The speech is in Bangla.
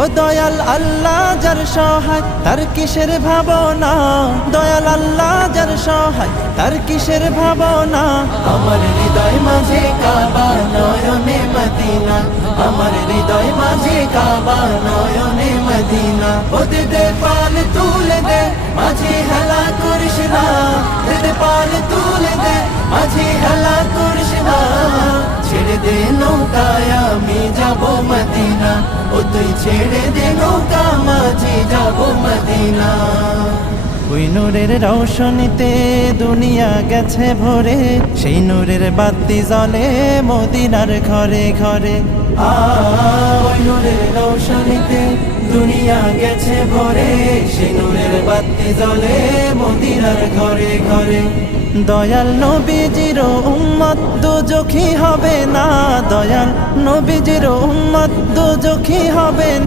ও দয়াল আল্লাহ যার সহায় তার কিসের ভাবনা, দয়াল আল্লাহ যার সহায় তার কিসের ভাবনা। আমার হৃদয় মাঝে কাবা নয়নে মদিনা, আমার হৃদয় মাঝে কাবা নয়নে মদিনা। ও দে পাল তুলে দে মাঝে হেলা করিস না, দে পাল তুলে দে মাঝে হেলা করিস না। ছেড়ে দে নৌকায় আমি যাব মদিনা, ও তুই ছেড়ে দে নৌকা মাঝে যাব মদিনা। ওই নূরের রৌশনীতে দুনিয়া গেছে ভরে, সেই নূরের বাতি জ্বলে মদিনার ঘরে ঘরে। ওই নূরের রৌশনীতে দুনিয়া গেছে ভরে, সেই নূরের বাতি জ্বলে মদিনার ঘরে ঘরে। দয়াল নবীজির উম্মত দোজখী হবে না, দয়াল নবীজির উম্মত দোজখী হবে না।